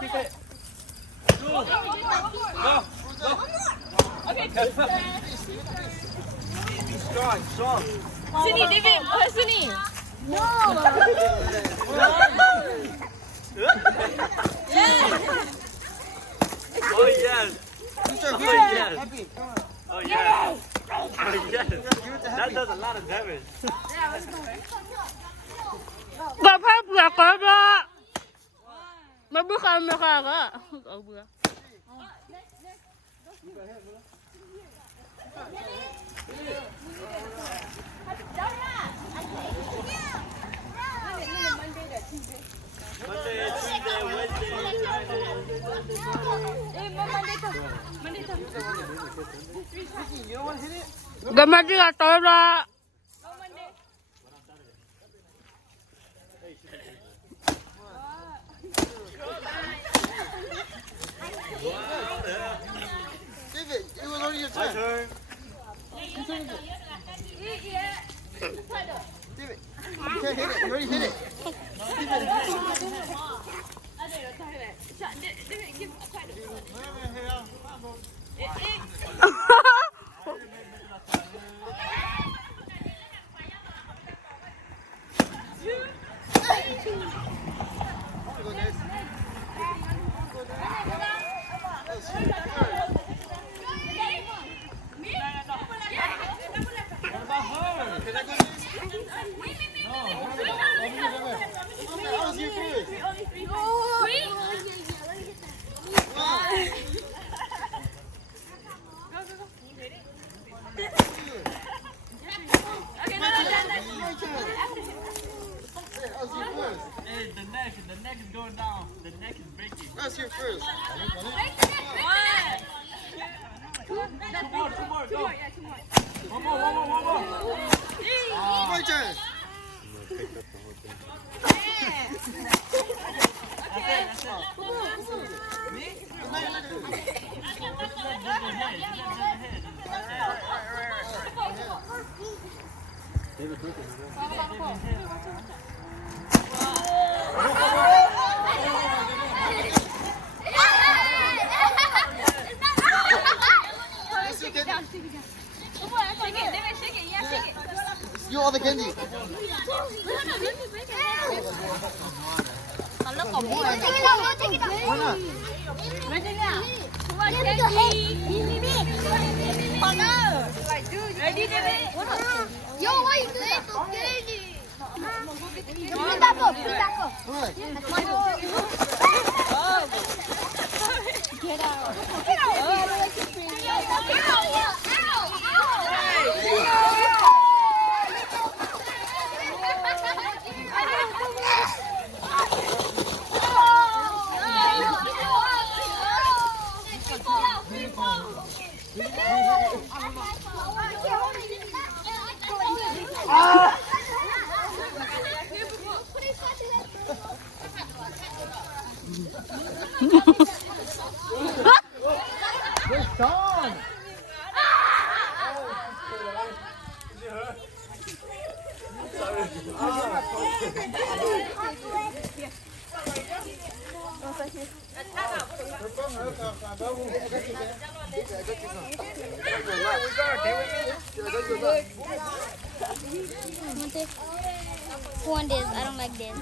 kick it. Go. Go. Okay. Be strong. Sini, David, bahas sini. No. Oh yes. Oh yes. Oh yes. Oh yes. That does a lot of damage. แบบให้เปลือกก็ได้มันไม่คันไม่คันก็เอาเบื่อ Monday, Tuesday, Wednesday, Friday. Gama dia tolak. David, it was only your My turn. turn. David, you can't hit it. You already hit it. Hey, the neck is going down. The neck is breaking. That's your first. Two more, go. One more. My turn. You all the candy. Why not? Yo, why you do that to candy? Put that up. What? Get out. Get out. Oh, I don't like to scream. Sean! Who want this? I don't like this.